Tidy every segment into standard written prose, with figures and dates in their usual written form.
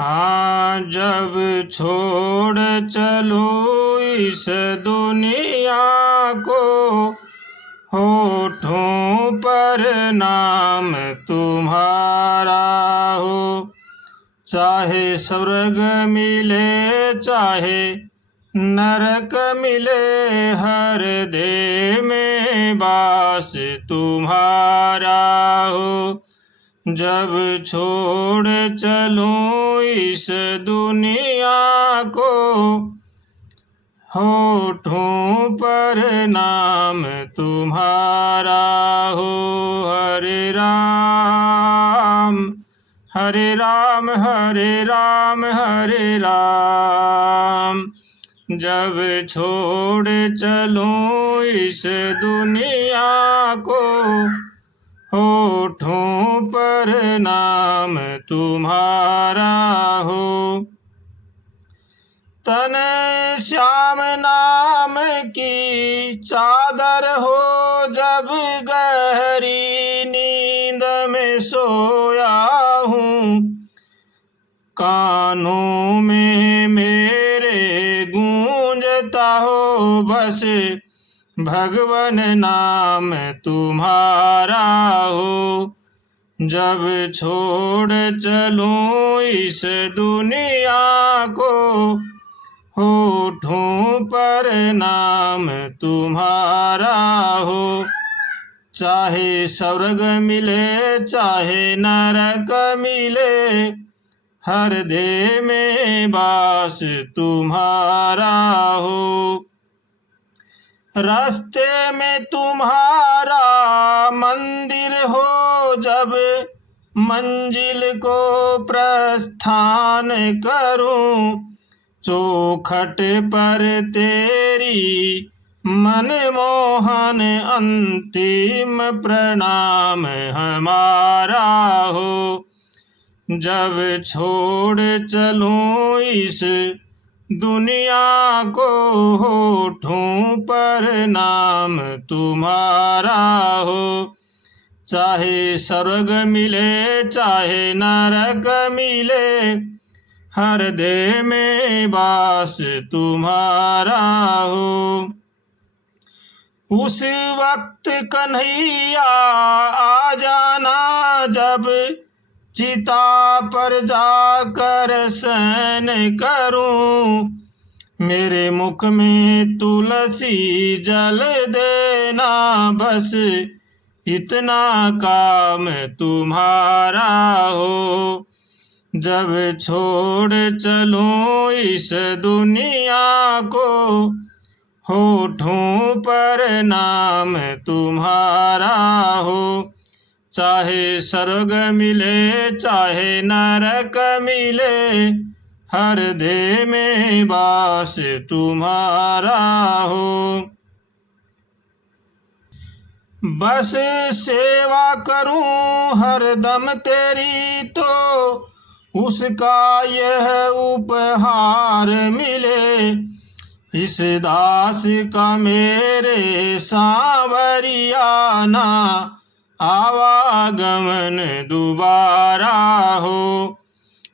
हाँ, जब छोड़ चलो इस दुनिया को, होठों पर नाम तुम्हारा हो। चाहे स्वर्ग मिले चाहे नरक मिले, हर देह में वास तुम्हारा हो। जब छोड़ चलो इस दुनिया को, होठों पर नाम तुम्हारा हो। हरे राम हरे राम हरे राम हरे राम। जब छोड़ चलो इस दुनिया को, होठों पर नाम तुम्हारा हो। तन श्याम नाम की चादर हो, जब गहरी नींद में सोया हूँ। कानों में मेरे गूंजता हो बस भगवन नाम तुम्हारा हो। जब छोड़ चलो इस दुनिया को, होठों पर नाम तुम्हारा हो। चाहे स्वर्ग मिले चाहे नरक मिले, हर देह में वास तुम्हारा हो। रास्ते में तुम्हारा मंदिर हो, जब मंजिल को प्रस्थान करूं। चौखट पर तेरी मनमोहन अंतिम प्रणाम हमारा हो। जब छोड़ चलो इस दुनिया को, होठों पर नाम तुम्हारा हो। चाहे स्वर्ग मिले चाहे नरक मिले, हर देह में वास तुम्हारा हो। उस वक्त कन्हैया आ जाना, जब चिता पर जाकर शयन करूं। मेरे मुख में तुलसी जल देना, बस इतना काम तुम्हारा हो। जब छोड़ चलो इस दुनिया को, होठों पर नाम तुम्हारा हो। चाहे स्वर्ग मिले चाहे नरक मिले, हर देह में वास तुम्हारा हो। बस सेवा करूं हर दम तेरी, तो उसका यह उपहार मिले। इस दास का मेरे सांवरिया ना आवागमन दोबारा हो।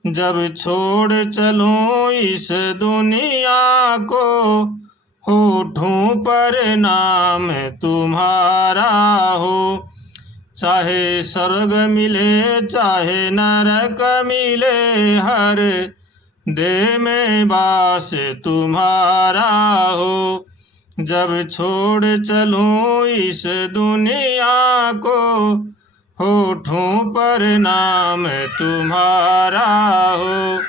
जब छोड़ चलो इस दुनिया को, होठों पर नाम तुम्हारा हो। चाहे स्वर्ग मिले चाहे नरक मिले, हर देह में वास तुम्हारा हो। जब छोड़ चलो इस दुनिया को, होठों पर नाम तुम्हारा हो।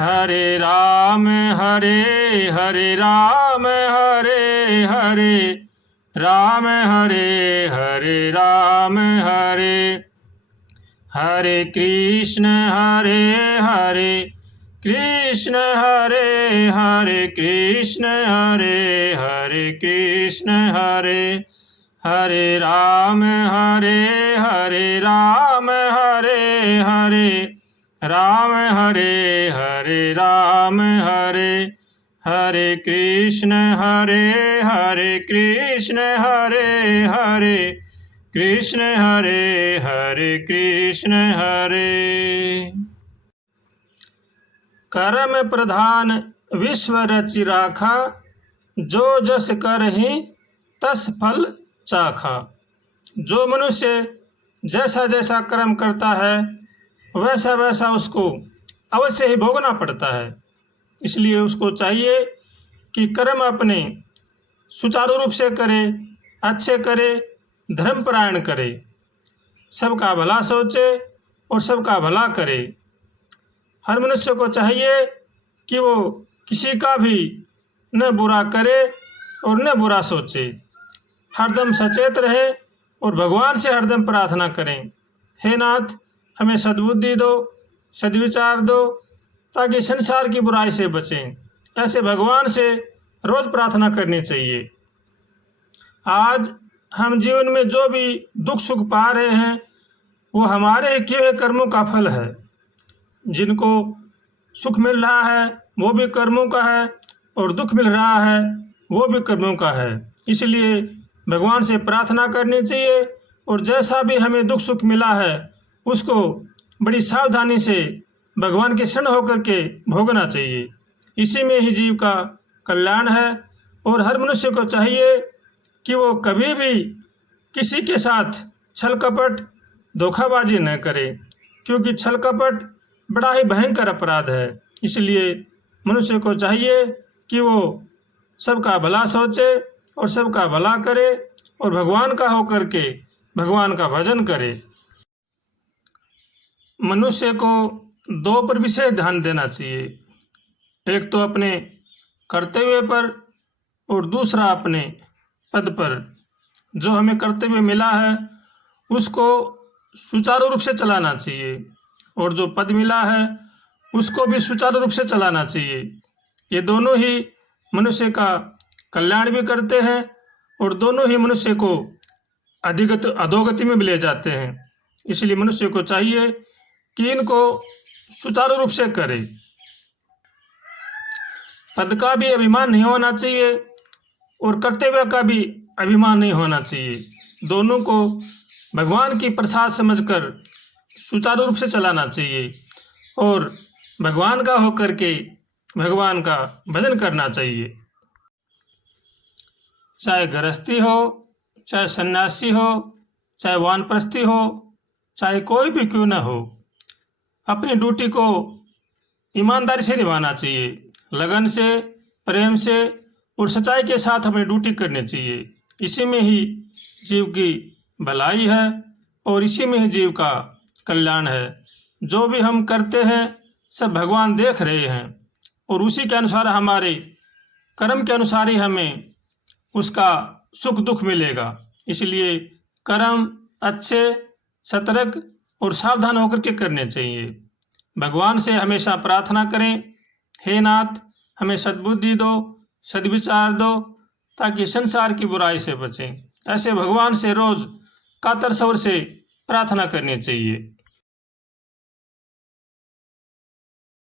हरे राम हरे राम हरे राम हरे राम हरे कृष्ण हरे कृष्ण हरे कृष्ण हरे कृष्ण हरे राम राम राम हरे राम हरे कृष्ण हरे कृष्ण हरे कृष्ण हरे कृष्ण हरे। कर्म प्रधान विश्व रचि राखा, जो जस करहि तस फल चाखा। जो मनुष्य जैसा जैसा कर्म करता है वैसा वैसा उसको अवश्य ही भोगना पड़ता है। इसलिए उसको चाहिए कि कर्म अपने सुचारू रूप से करे, अच्छे करे, धर्मपरायण करे, सबका भला सोचे और सबका भला करे। हर मनुष्य को चाहिए कि वो किसी का भी न बुरा करे और न बुरा सोचे, हरदम सचेत रहे और भगवान से हरदम प्रार्थना करें, हे नाथ हमें सद्बुद्धि दो, सद्विचार दो, ताकि संसार की बुराई से बचें। ऐसे भगवान से रोज प्रार्थना करनी चाहिए। आज हम जीवन में जो भी दुख सुख पा रहे हैं वो हमारे किए हुए कर्मों का फल है। जिनको सुख मिल रहा है वो भी कर्मों का है और दुख मिल रहा है वो भी कर्मों का है। इसलिए भगवान से प्रार्थना करनी चाहिए और जैसा भी हमें दुख सुख मिला है उसको बड़ी सावधानी से भगवान के शरण होकर के भोगना चाहिए। इसी में ही जीव का कल्याण है। और हर मनुष्य को चाहिए कि वो कभी भी किसी के साथ छल कपट धोखाबाजी न करे, क्योंकि छल कपट बड़ा ही भयंकर अपराध है। इसलिए मनुष्य को चाहिए कि वो सबका भला सोचे और सबका भला करे और भगवान का होकर के भगवान का भजन करे। मनुष्य को दो पर विशेष ध्यान देना चाहिए, एक तो अपने कर्तव्य पर और दूसरा अपने पद पर। जो हमें कर्तव्य मिला है उसको सुचारू रूप से चलाना चाहिए और जो पद मिला है उसको भी सुचारू रूप से चलाना चाहिए। ये दोनों ही मनुष्य का कल्याण भी करते हैं और दोनों ही मनुष्य को अधोगति में भी ले जाते हैं। इसलिए मनुष्य को चाहिए कि इनको सुचारू रूप से करे। पद का भी अभिमान नहीं होना चाहिए और कर्तव्य का भी अभिमान नहीं होना चाहिए। दोनों को भगवान की प्रसाद समझकर सुचारू रूप से चलाना चाहिए और भगवान का होकर के भगवान का भजन करना चाहिए। चाहे गृहस्थी हो, चाहे सन्यासी हो, चाहे वानप्रस्थी हो, चाहे कोई भी क्यों न हो, अपनी ड्यूटी को ईमानदारी से निभाना चाहिए। लगन से, प्रेम से और सच्चाई के साथ हमें ड्यूटी करनी चाहिए। इसी में ही जीव की भलाई है और इसी में ही जीव का कल्याण है। जो भी हम करते हैं सब भगवान देख रहे हैं और उसी के अनुसार हमारे कर्म के अनुसार ही हमें उसका सुख दुख मिलेगा। इसलिए कर्म अच्छे, सतर्क और सावधान होकर के करने चाहिए। भगवान से हमेशा प्रार्थना करें, हे नाथ हमें सद्बुद्धि दो, सद्विचार दो, ताकि संसार की बुराई से बचें। ऐसे भगवान से रोज कातर स्वर से प्रार्थना करनी चाहिए।